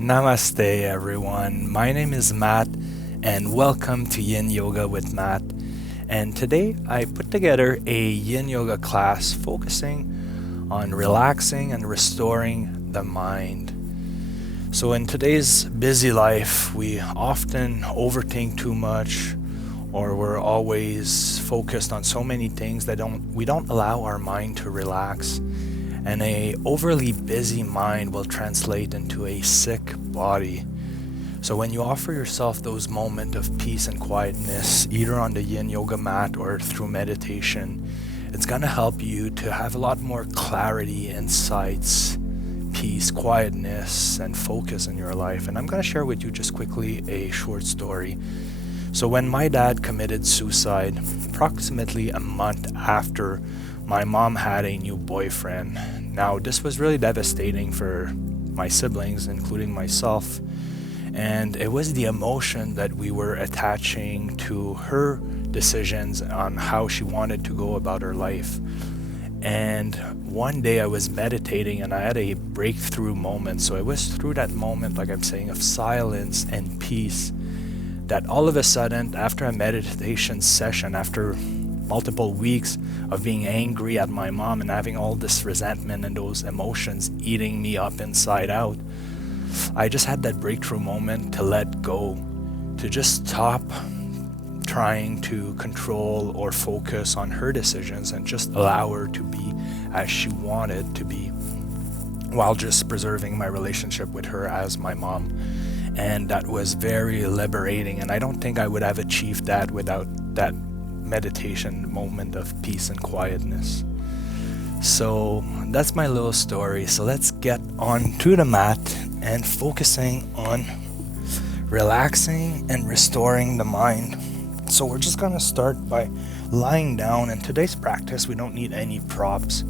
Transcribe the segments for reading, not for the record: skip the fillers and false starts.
Namaste, everyone. My name is Matt, and welcome to Yin Yoga with Matt. And today I put together a Yin Yoga class focusing on relaxing and restoring the mind. So, in today's busy life, we often overthink too much, or we're always focused on so many things that we don't allow our mind to relax. And a overly busy mind will translate into a sick body. So when you offer yourself those moments of peace and quietness, either on the Yin Yoga mat or through meditation, it's going to help you to have a lot more clarity, insights, peace, quietness, and focus in your life. And I'm going to share with you just quickly a short story. So when my dad committed suicide, approximately a month after my mom had a new boyfriend. Now, this was really devastating for my siblings, including myself. And it was the emotion that we were attaching to her decisions on how she wanted to go about her life. And one day I was meditating and I had a breakthrough moment. So it was through that moment, like I'm saying, of silence and peace, that all of a sudden, after a meditation session, after multiple weeks of being angry at my mom and having all this resentment and those emotions eating me up inside out, I just had that breakthrough moment to let go, to just stop trying to control or focus on her decisions and just allow her to be as she wanted to be, while just preserving my relationship with her as my mom. And that was very liberating, and I don't think I would have achieved that without that meditation moment of peace and quietness. So that's my little story. So let's get on to the mat and focusing on relaxing and restoring the mind. So we're just going to start by lying down. In today's practice, we don't need any props.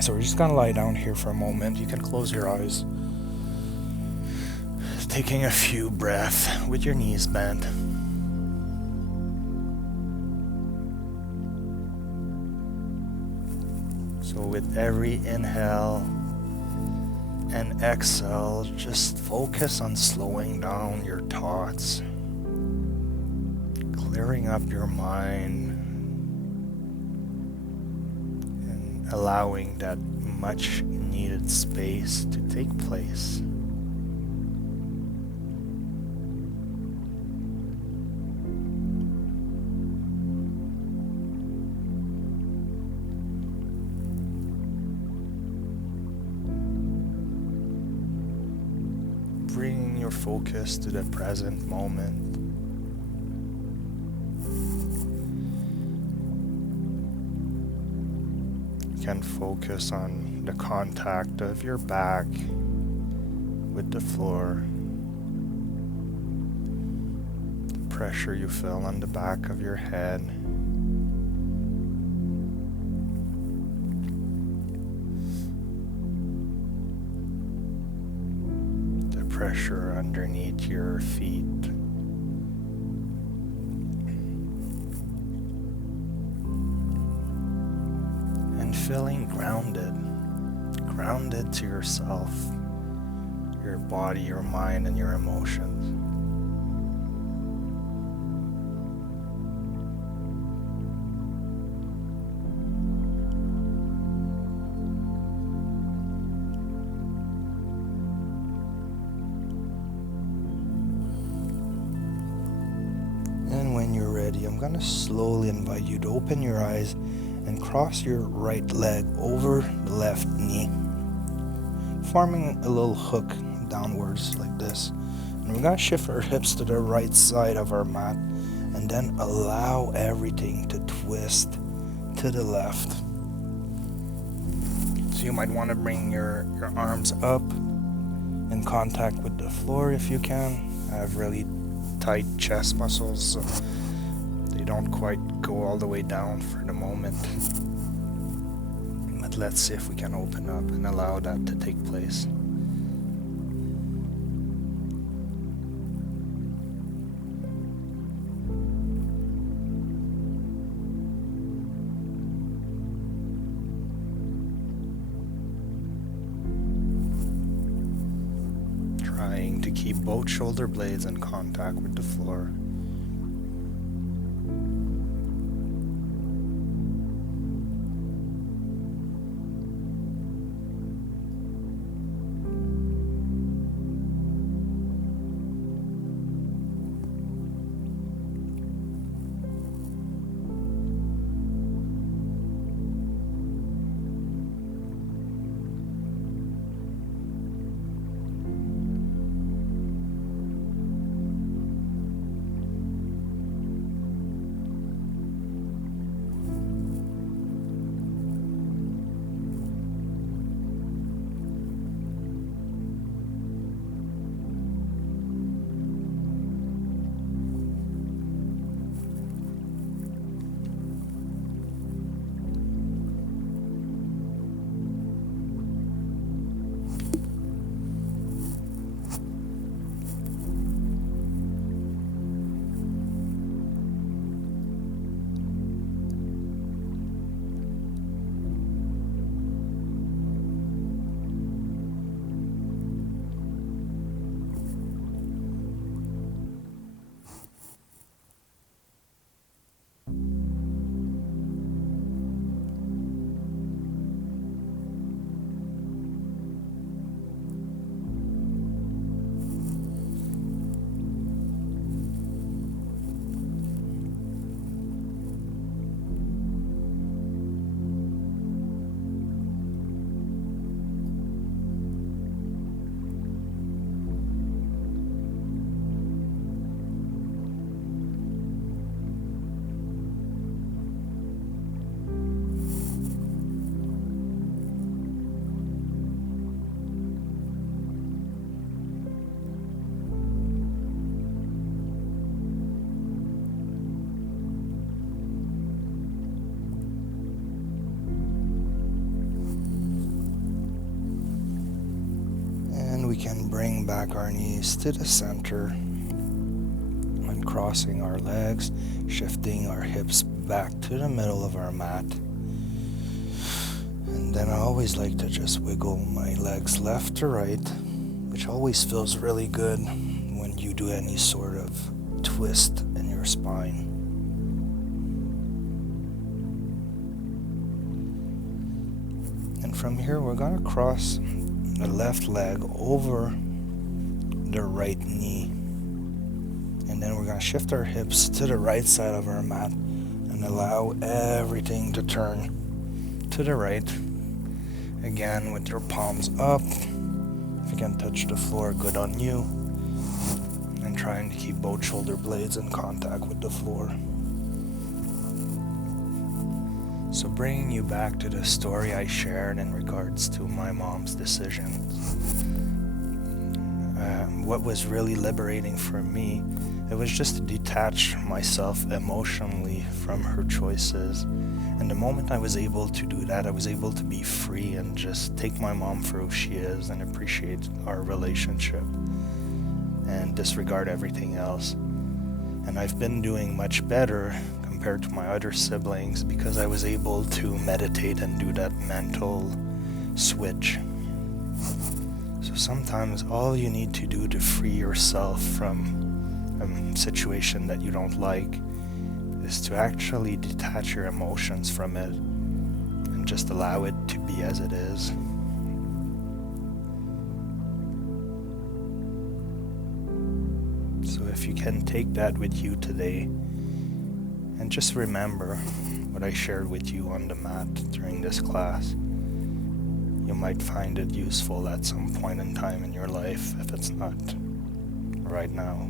So we're just going to lie down here for a moment. You can close your eyes. Taking a few breaths with your knees bent. So with every inhale and exhale, just focus on slowing down your thoughts, clearing up your mind, and allowing that much needed space to take place. Bringing your focus to the present moment. You can focus on the contact of your back with the floor, the pressure you feel on the back of your head. Pressure underneath your feet. And feeling grounded to yourself, your body, your mind, and your emotions. When you're ready, I'm going to slowly invite you to open your eyes and cross your right leg over the left knee, forming a little hook downwards like this. And we're going to shift our hips to the right side of our mat and then allow everything to twist to the left. So you might want to bring your arms up in contact with the floor if you can. I have really tight chest muscles, so they don't quite go all the way down for the moment. But let's see if we can open up and allow that to take place. trying to keep both shoulder blades in contact with the floor. We can bring back our knees to the center and crossing our legs, shifting our hips back to the middle of our mat. And then I always like to just wiggle my legs left to right, which always feels really good when you do any sort of twist in your spine. And from here, we're going to cross the left leg over the right knee, and then we're going to shift our hips to the right side of our mat and allow everything to turn to the right. Again, with your palms up. If you can touch the floor, good on you. And trying to keep both shoulder blades in contact with the floor. So bringing you back to the story I shared in regards to my mom's decision. What was really liberating for me, it was just to detach myself emotionally from her choices. And the moment I was able to do that, I was able to be free and just take my mom for who she is and appreciate our relationship and disregard everything else. And I've been doing much better compared to my other siblings because I was able to meditate and do that mental switch. So sometimes all you need to do to free yourself from a situation that you don't like is to actually detach your emotions from it and just allow it to be as it is. So if you can take that with you today, and just remember what I shared with you on the mat during this class. You might find it useful at some point in time in your life if it's not right now.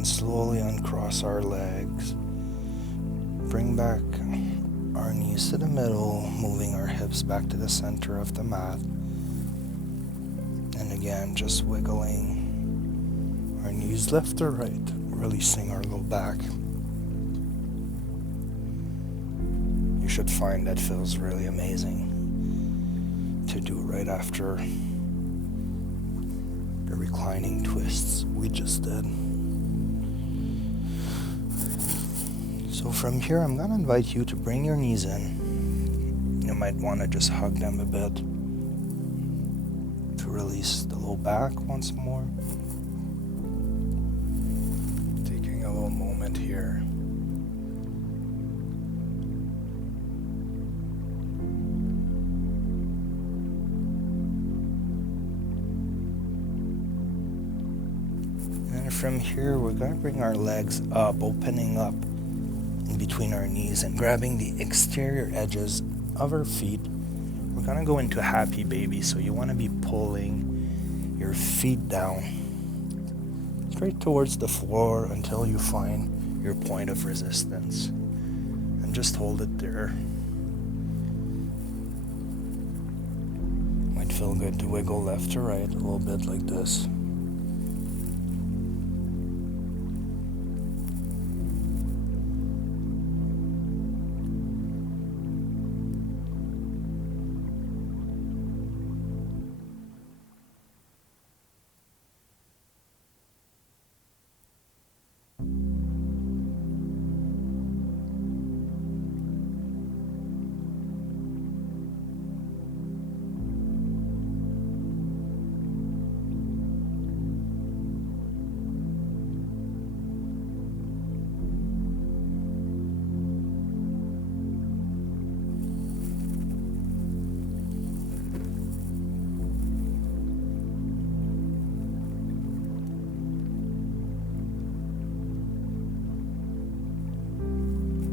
And slowly uncross our legs. Bring back our knees to the middle, moving our hips back to the center of the mat. And again, just wiggling our knees left or right, releasing our low back. You should find that feels really amazing to do right after the reclining twists we just did. So from here, I'm going to invite you to bring your knees in. You might want to just hug them a bit to release the low back once more. Taking a little moment here. And from here, we're going to bring our legs up, opening up in between our knees and grabbing the exterior edges of our feet. We're going to go into happy baby, so you want to be pulling your feet down straight towards the floor until you find your point of resistance, and just hold it there. Might feel good to wiggle left to right a little bit like this.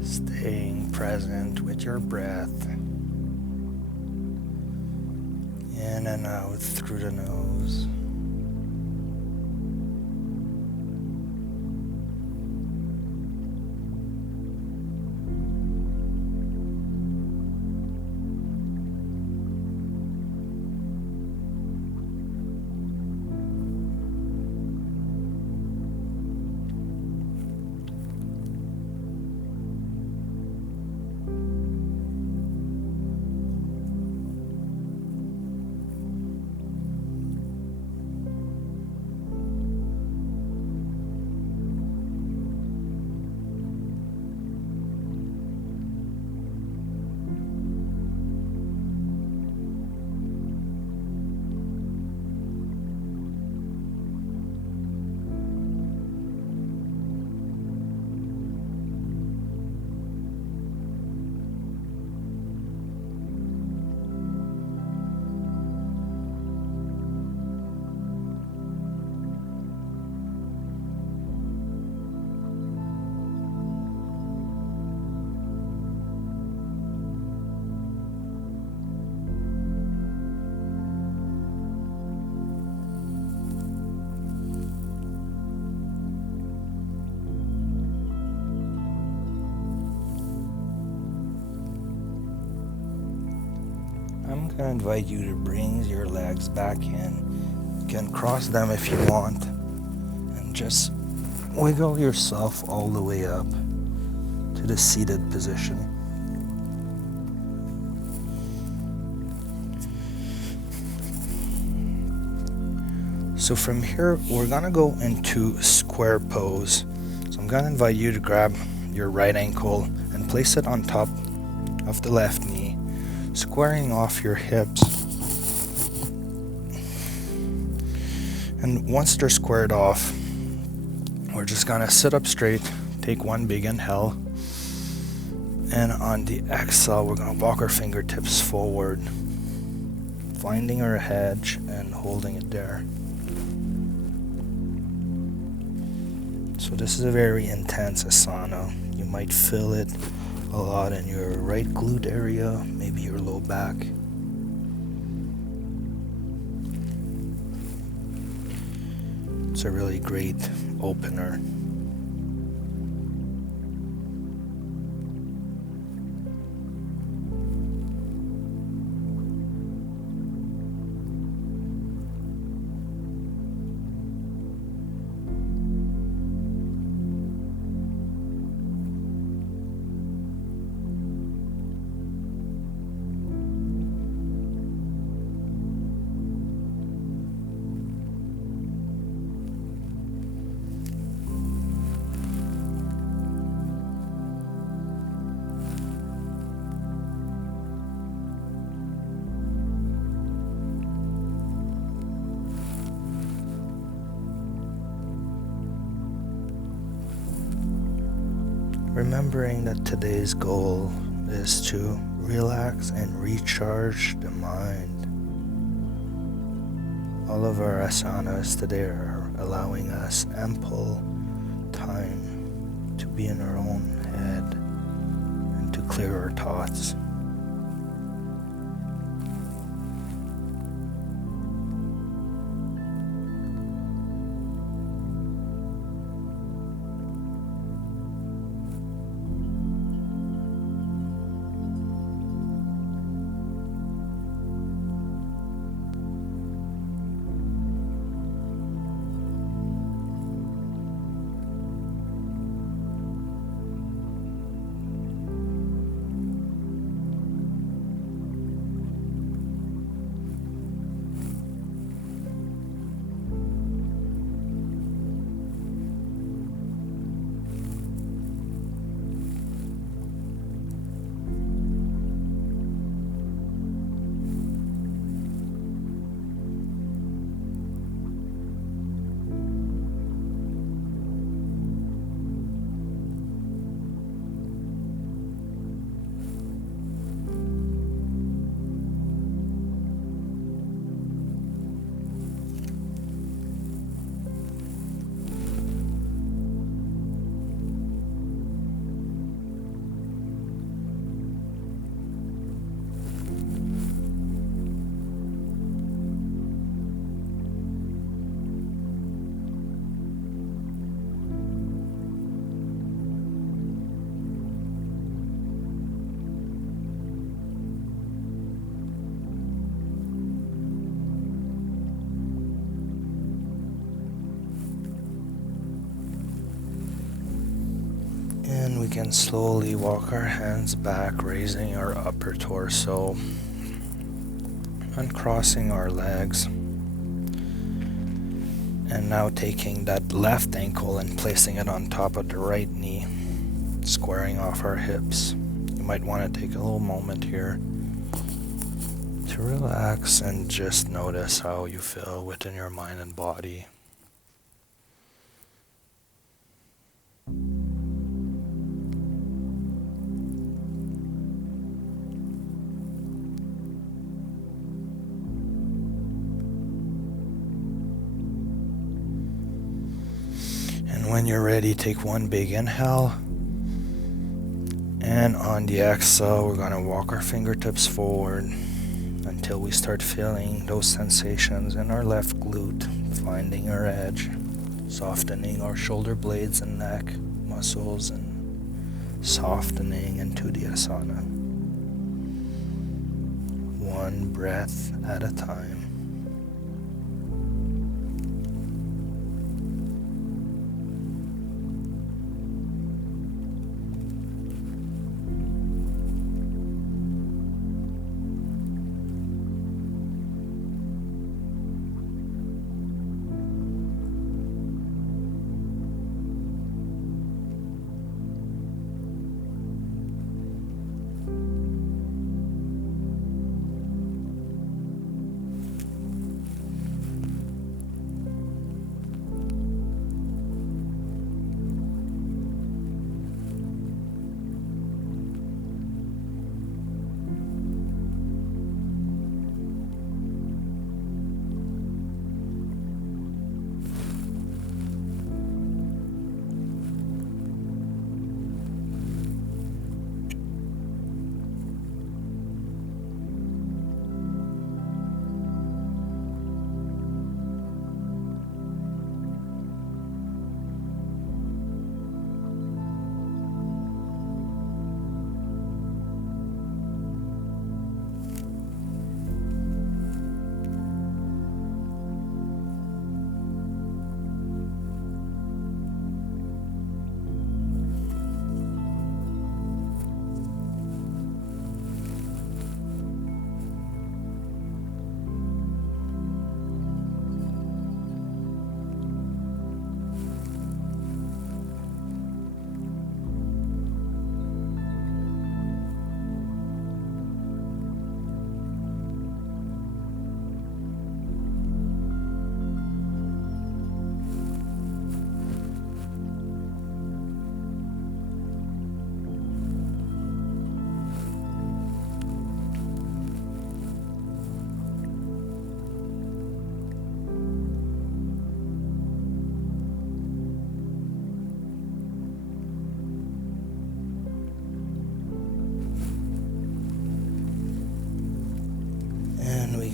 Staying present with your breath. In and out through the nose. I'm going to invite you to bring your legs back in. You can cross them if you want, and just wiggle yourself all the way up to the seated position. So from here, we're going to go into square pose. So I'm going to invite you to grab your right ankle and place it on top of the left knee, squaring off your hips. And once they're squared off, we're just gonna sit up straight, take one big inhale, and on the exhale, we're gonna walk our fingertips forward, finding our hedge and holding it there. So this is a very intense asana. You might feel it a lot in your right glute area, maybe your low back. It's a really great opener. remembering that today's goal is to relax and recharge the mind. All of our asanas today are allowing us ample time to be in our own head and to clear our thoughts. And we can slowly walk our hands back, raising our upper torso, uncrossing our legs, and now taking that left ankle and placing it on top of the right knee, squaring off our hips. You might want to take a little moment here to relax and just notice how you feel within your mind and body. When you're ready, take one big inhale, and on the exhale, we're going to walk our fingertips forward until we start feeling those sensations in our left glute, finding our edge, softening our shoulder blades and neck muscles, and softening into the asana. One breath at a time.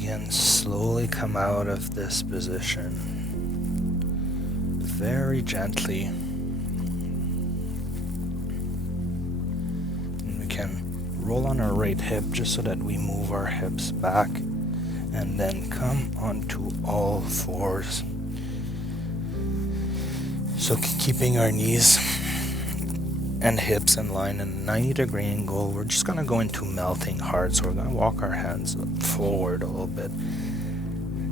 can slowly come out of this position very gently. And we can roll on our right hip just so that we move our hips back, and then come onto all fours. So keeping our knees and hips in line in a 90-degree angle, we're just going to go into melting heart. So we're going to walk our hands forward a little bit.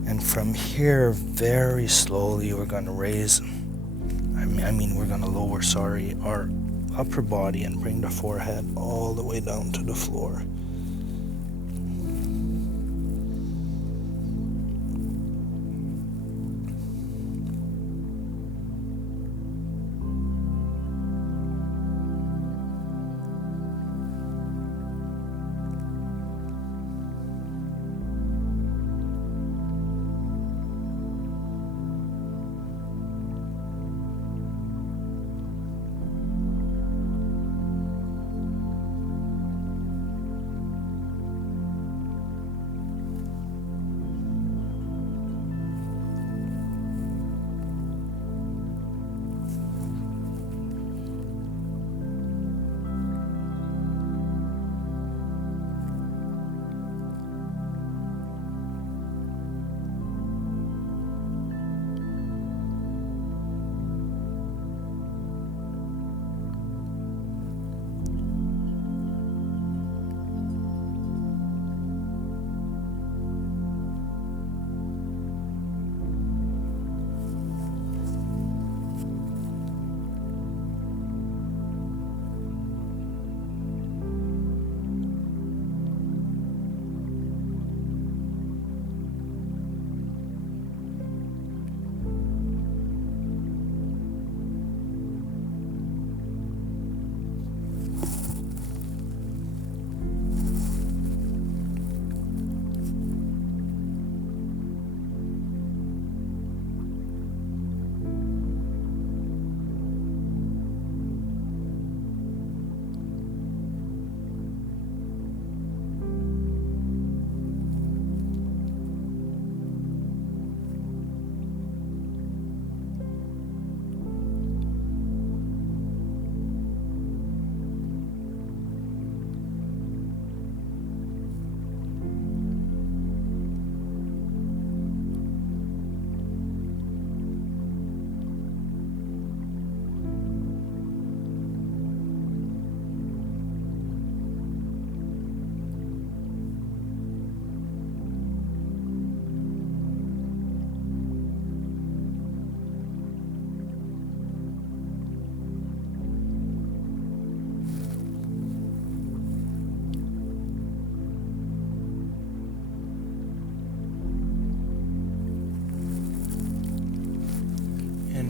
And from here, very slowly, we're going to raise, we're going to lower, our upper body and bring the forehead all the way down to the floor.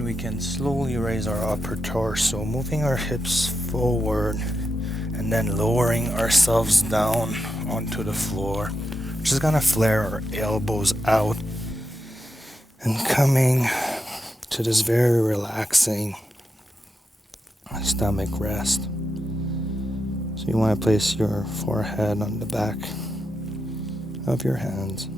We can slowly raise our upper torso, moving our hips forward and then lowering ourselves down onto the floor. Just gonna flare our elbows out and coming to this very relaxing stomach rest. So you want to place your forehead on the back of your hands.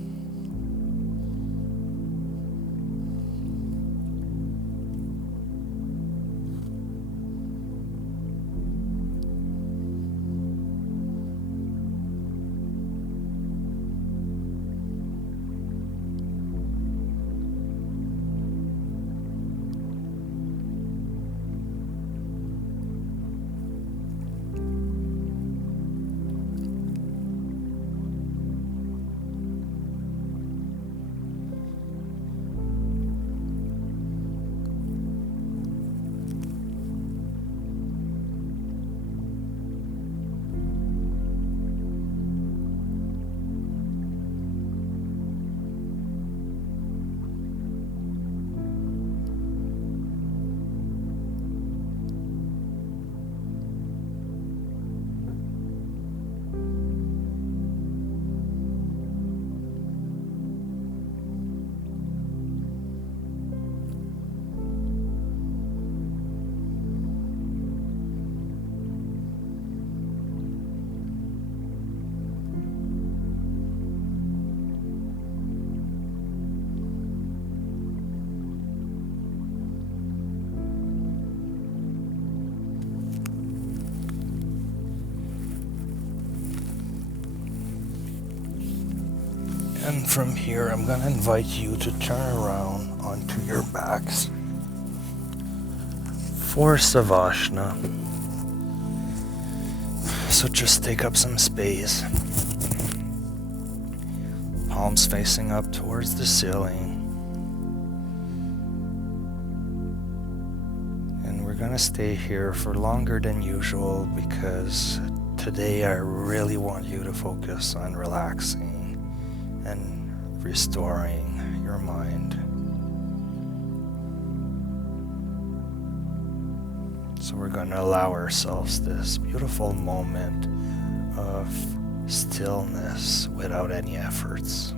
from here, I'm going to invite you to turn around onto your backs for Savasana. So just take up some space. Palms facing up towards the ceiling. And we're going to stay here for longer than usual because today I really want you to focus on relaxing and restoring your mind. So we're going to allow ourselves this beautiful moment of stillness without any efforts.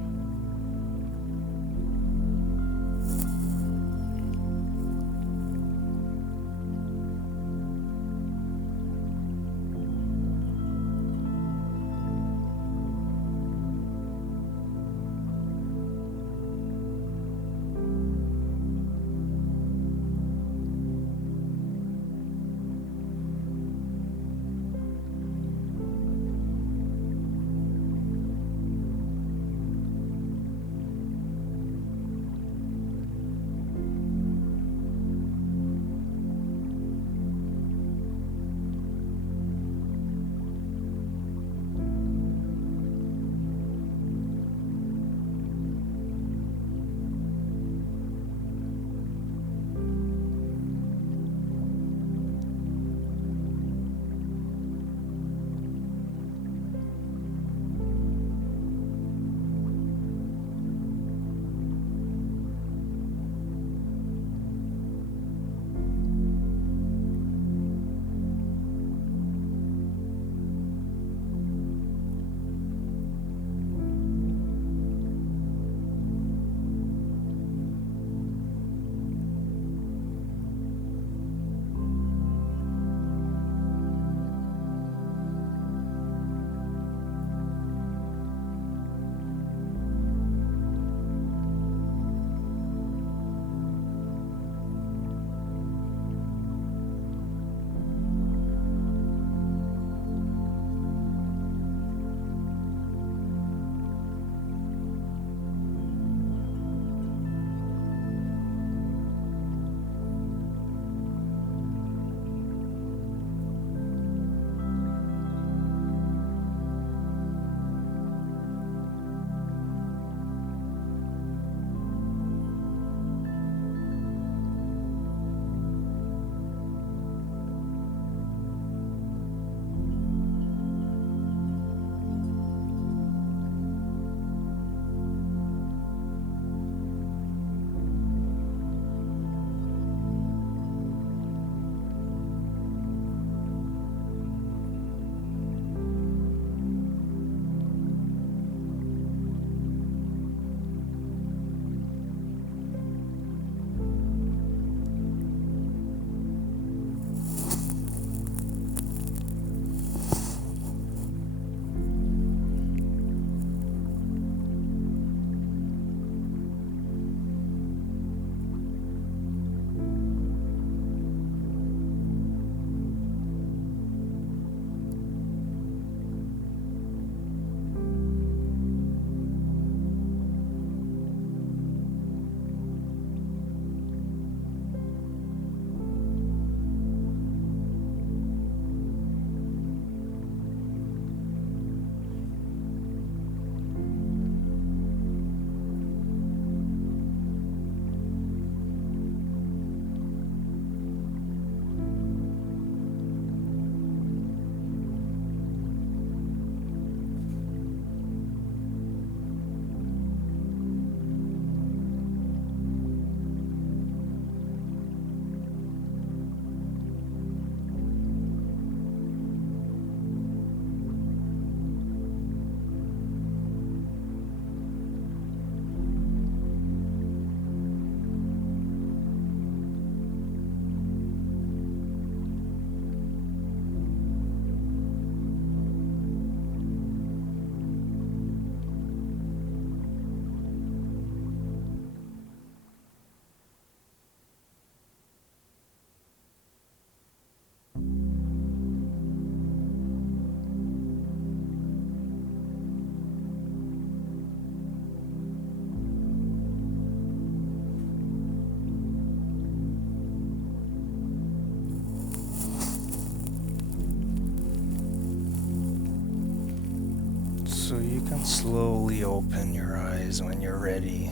can slowly open your eyes when you're ready,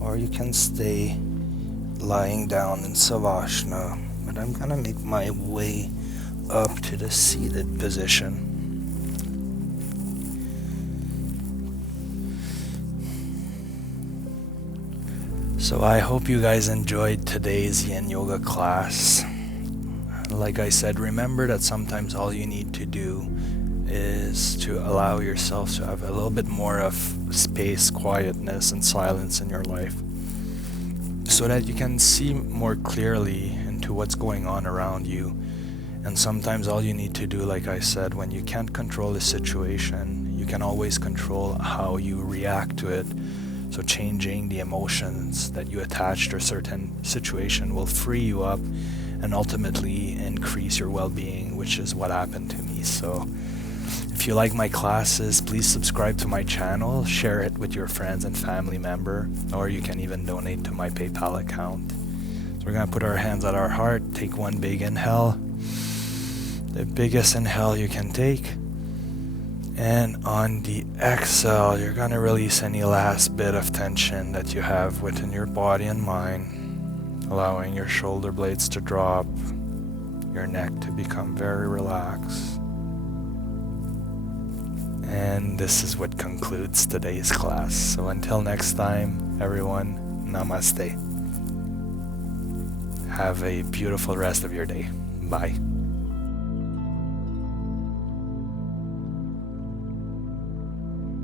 or you can stay lying down in Savasana, but I'm gonna make my way up to the seated position. So I hope you guys enjoyed today's Yin Yoga class. Like I said, remember that sometimes all you need to do is to allow yourself to have a little bit more of space, quietness, and silence in your life, so that you can see more clearly into what's going on around you. And sometimes all you need to do, like I said, when you can't control the situation, you can always control how you react to it. So changing the emotions that you attach to a certain situation will free you up and ultimately increase your well-being, which is what happened to me. So if you like my classes, please subscribe to my channel, share it with your friends and family member, or you can even donate to my PayPal account. So we're gonna put our hands at our heart, take one big inhale, the biggest inhale you can take. And on the exhale, you're gonna release any last bit of tension that you have within your body and mind, allowing your shoulder blades to drop, your neck to become very relaxed. And this is what concludes today's class. So until next time, everyone, Namaste. Have a beautiful rest of your day. Bye.